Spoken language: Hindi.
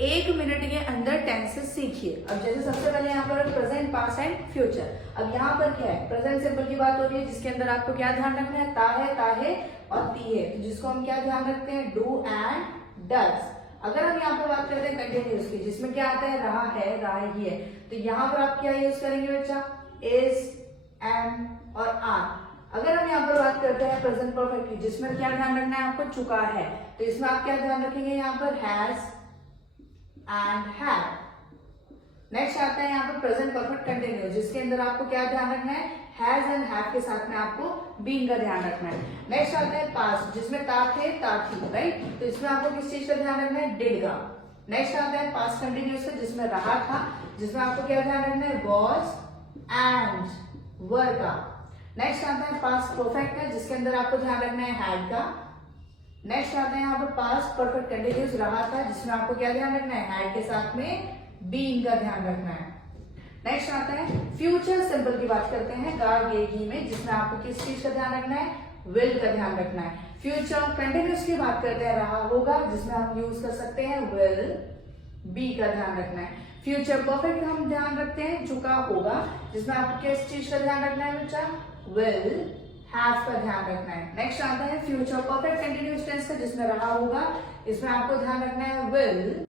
1 मिनट के अंदर टेंसेस सीखिए। अब जैसे सबसे पहले यहाँ पर प्रेजेंट, पास्ट एंड फ्यूचर। अब यहाँ पर क्या है, प्रेजेंट सिंपल की बात हो रही है, जिसके अंदर आपको क्या ध्यान रखना है, ताहे और ती है, तो जिसको हम क्या ध्यान रखते हैं, डू एंड डज। अगर हम यहाँ पर बात करते हैं कंटिन्यूस की, जिसमें क्या आता है, रहा है ही है, तो यहाँ पर आप क्या यूज करेंगे बच्चा, इज, एम और आर। अगर हम यहाँ पर बात करते हैं प्रेजेंट परफेक्ट की, जिसमें क्या ध्यान रखना है आपको, चुका है, तो इसमें आप क्या ध्यान रखेंगे, यहाँ पर हैज एंड हैव। नेक्स्ट आता है यहाँ पर प्रेजेंट परफेक्ट कंटिन्यूस, जिसके अंदर आपको क्या ध्यान रखना है, हैज एंड हैव के साथ में आपको बीइंग का ध्यान रखना है। नेक्स्ट आता है पास्ट, जिसमें ता थे ता थी, राइट, तो इसमें आपको किस चीज का ध्यान रखना है, डिड का। नेक्स्ट आता है पास्ट कंटिन्यूस का, जिसमें रहा था, जिसमें आपको क्या ध्यान रखना है, वॉज एंड वर का। नेक्स्ट आता है पास्ट परफेक्ट का, जिसके अंदर आपको ध्यान रखना है, हैड का। नेक्स्ट आता है यहाँ पर पास्ट परफेक्ट कंटिन्यूस, रहा था, जिसमें आपको क्या ध्यान रखना है, हैड के साथ में बीइंग का ध्यान रखना है। नेक्स्ट आता है फ्यूचर सिंपल की बात करते हैं, गा गे गी में, जिसमें आपको किस चीज का ध्यान रखना है, विल का ध्यान रखना है। फ्यूचर कंटिन्यूस की बात करते हैं, रहा होगा, जिसमें आप यूज कर सकते हैं विल, बी का ध्यान रखना है। फ्यूचर परफेक्ट का हम ध्यान रखते हैं, चुका होगा, जिसमें आपको किस चीज का ध्यान रखना है बच्चा, विल हैव का ध्यान रखना है। नेक्स्ट आता है फ्यूचर परफेक्ट कंटिन्यूस टेंस का, जिसमें रहा होगा, इसमें आपको ध्यान रखना है विल